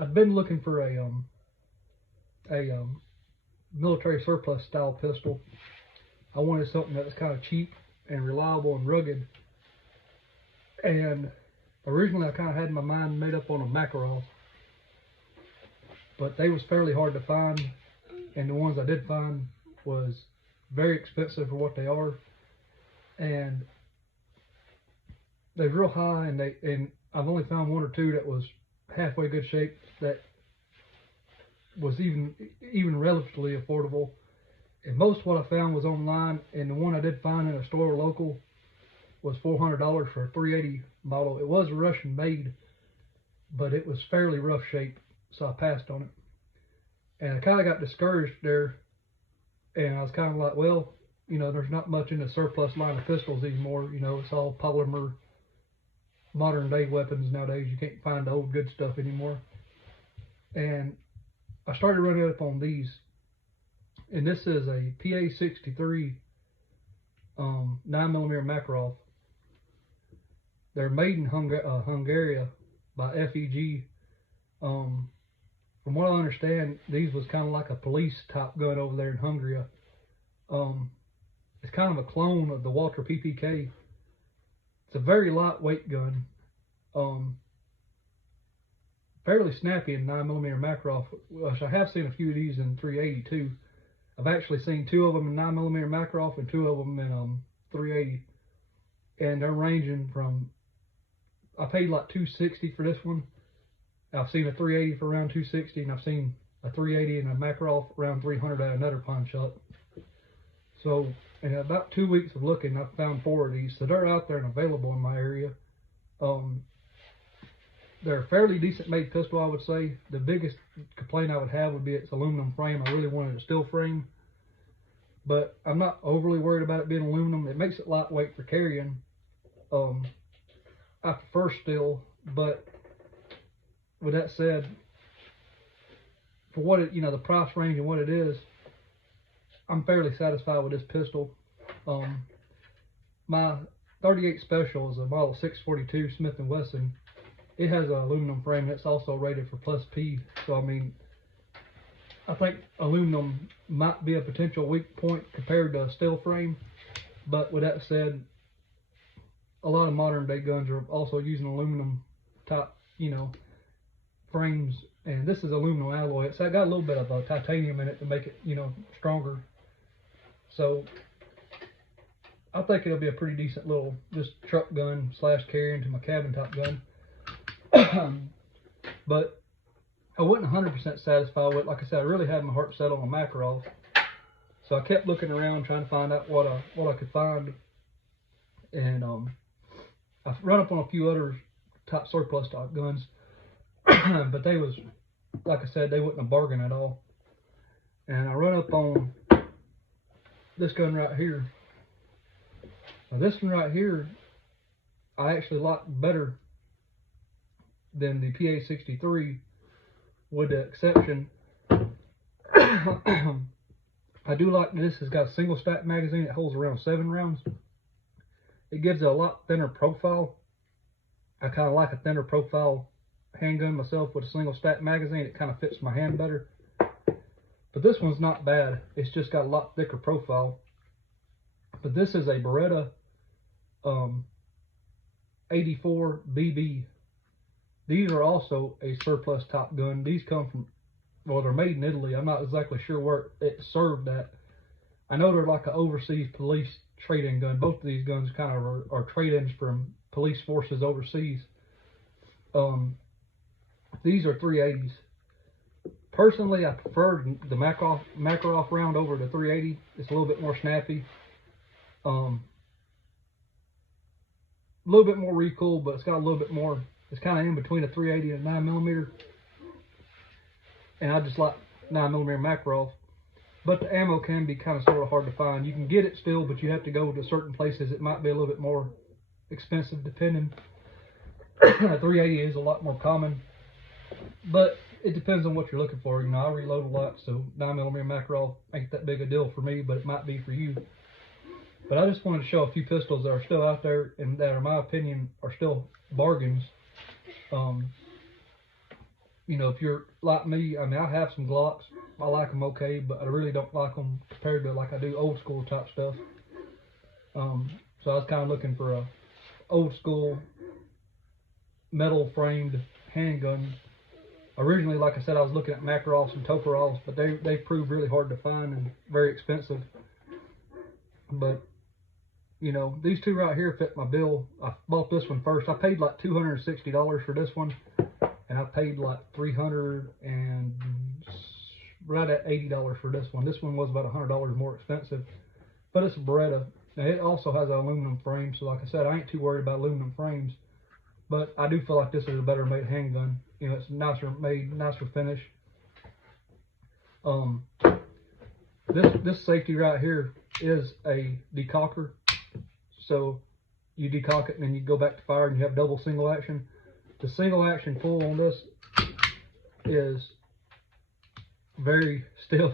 I've been looking for a military surplus style pistol. I wanted something that was kind of cheap and reliable and rugged. And originally I kind of had my mind made up on a Makarov, but they was fairly hard to find, and the ones I did find was very expensive for what they are, and they're real high, and I've only found one or two that was halfway good shape that was even relatively affordable. And most of what I found was online, and the one I did find in a store local was $400 for a 380 model. It was Russian made, but it was fairly rough shape, so I passed on it. And I kind of got discouraged there, and I was kind of like, well, you know, there's not much in the surplus line of pistols anymore. You know, it's all polymer, modern day weapons nowadays. You can't find the old good stuff anymore. And I started running up on these, and this is a PA-63 9mm Makarov. They're made in Hungary by FEG. From what I understand, these was kind of like a police type gun over there in Hungary. It's kind of a clone of the Walter PPK. It's a very lightweight gun. Fairly snappy in 9mm Makarov, which I have seen a few of these in 380 too. I've actually seen two of them in 9mm Makarov and two of them in 380, and they're ranging from, I paid like $260 for this one. I've seen a 380 for around $260, and I've seen a 380 and a Makarov around $300 at another pawn shop. So in about 2 weeks of looking, I've found 4 of these, so they're out there and available in my area. They're a fairly decent made pistol, I would say. The biggest complaint I would have would be its aluminum frame. I really wanted a steel frame, but I'm not overly worried about it being aluminum. It makes it lightweight for carrying. I prefer steel, but with that said, for what it, you know, the price range and what it is, I'm fairly satisfied with this pistol. My 38 Special is a model 642 Smith & Wesson. It has an aluminum frame, and it's also rated for plus P. So I mean, I think aluminum might be a potential weak point compared to a steel frame. But with that said, a lot of modern day guns are also using aluminum type, you know, frames, and this is aluminum alloy. It's got a little bit of titanium in it to make it, you know, stronger. So I think it'll be a pretty decent little just truck gun slash carry into my cabin type gun. But I wasn't 100% satisfied with it. Like I said, I really had my heart set on a Makarov, so I kept looking around trying to find out what I could find. And I've run up on a few other top surplus type guns, but they was, like I said, they wasn't a bargain at all. And I run up on this gun right here. Now this one right here, I actually like better than the PA-63, with the exception, I do like this. Has got a single stack magazine. It holds around 7 rounds. It gives it a lot thinner profile. I kind of like a thinner profile handgun myself with a single stack magazine. It kind of fits my hand better. But this one's not bad. It's just got a lot thicker profile. But this is a Beretta 84 BB. These are also a surplus type gun. These come from, well, they're made in Italy. I'm not exactly sure where it served at. I know they're like an overseas police trade-in gun. Both of these guns kind of are trade-ins from police forces overseas. These are 380s. Personally, I prefer the Makarov round over the 380. It's a little bit more snappy. A little bit more recoil, but it's got a little bit more. It's kind of in between a 380 and a 9mm. And I just like 9mm Makarov. But the ammo can be kind of sort of hard to find. You can get it still, but you have to go to certain places. It might be a little bit more expensive depending. 380 is a lot more common. But it depends on what you're looking for. You know, I reload a lot, so 9mm Makarov ain't that big a deal for me, but it might be for you. But I just wanted to show a few pistols that are still out there and that, in my opinion, are still bargains. You you know, if you're like me, I mean, I have some Glocks. I like them okay, but I really don't like them compared to like I do old school type stuff. So I was kind of looking for a old school metal framed handgun. Originally, like I said, I was looking at Makarovs and Tokarovs, but they proved really hard to find and very expensive. But you know, these two right here fit my bill. I bought this one first. I paid like $260 for this one, and I paid like $300 and right at $80 for this one. This one was about $100 more expensive, but it's a Beretta. Now it also has an aluminum frame, so like I said, I ain't too worried about aluminum frames. But I do feel like this is a better made handgun. You know, it's nicer made, nicer finish. This safety right here is a decocker. So you decock it and then you go back to fire and you have double single action. The single action pull on this is very stiff.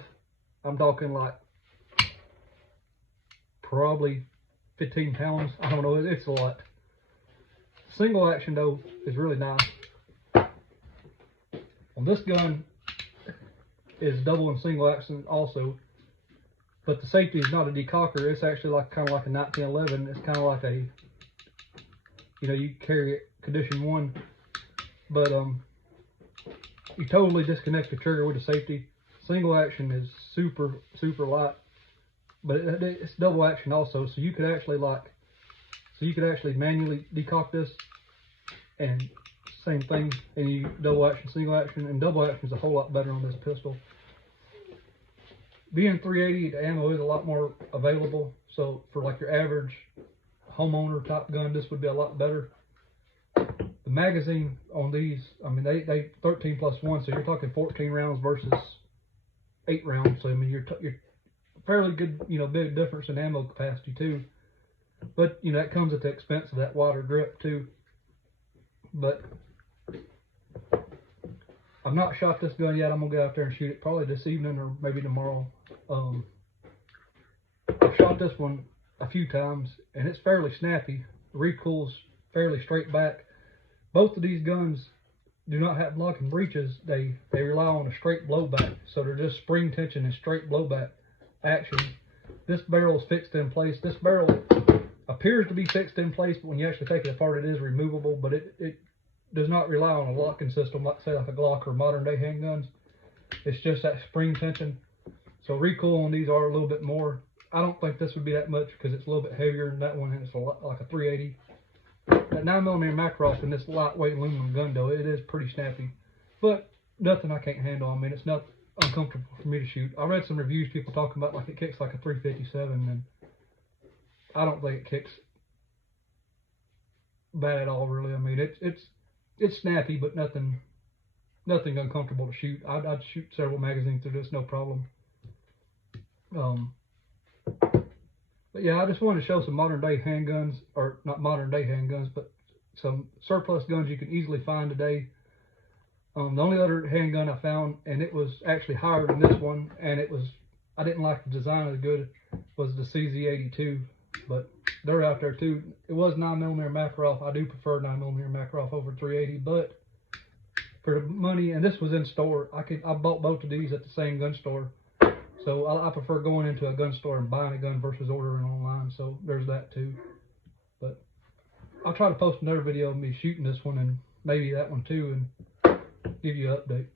I'm talking like probably 15 pounds. I don't know, it's a lot. Single action though is really nice. Well, this gun is double and single action also, but the safety is not a decocker. It's actually like kind of like a 1911. It's kind of like a, you know, you carry it condition 1, but you totally disconnect the trigger with the safety. Single action is super light, but it's double action also, so you could actually manually decock this, and same thing, and you double action, single action, and double action is a whole lot better on this pistol. Being 380, the ammo is a lot more available, so for like your average homeowner type gun, this would be a lot better. The magazine on these, I mean, they 13 plus 1, so you're talking 14 rounds versus 8 rounds. So I mean, you're fairly good, you know, big difference in ammo capacity too. But you know, that comes at the expense of that wider grip too. But I've not shot this gun yet. I'm gonna get out there and shoot it probably this evening or maybe tomorrow. I've shot this one a few times and it's fairly snappy. The recoil's fairly straight back. Both of these guns do not have locking breeches. They rely on a straight blowback, so they're just spring tension and straight blowback action. This barrel is fixed in place. This barrel appears to be fixed in place, but when you actually take it apart, it is removable. But it does not rely on a locking system like say like a Glock or modern day handguns. It's just that spring tension. So recoil on these are a little bit more. I don't think this would be that much because it's a little bit heavier than that one, and it's a lot like a 380. That 9mm Makarov in this lightweight aluminum gun though, it is pretty snappy, but nothing I can't handle. I mean, it's not uncomfortable for me to shoot. I read some reviews, people talking about like it kicks like a 357, and I don't think it kicks bad at all, really. I mean, it's snappy, but nothing uncomfortable to shoot. I'd shoot several magazines through this, no problem. But yeah, I just wanted to show some modern day handguns, or not modern day handguns, but some surplus guns you can easily find today. The only other handgun I found, and it was actually higher than this one, and I didn't like the design as good, was the CZ82, but they're out there too. It was 9mm Makarov. I do prefer 9mm Makarov over 380, but for the money, and this was in store, I bought both of these at the same gun store. So I prefer going into a gun store and buying a gun versus ordering online. So there's that too. But I'll try to post another video of me shooting this one and maybe that one too, and give you an update.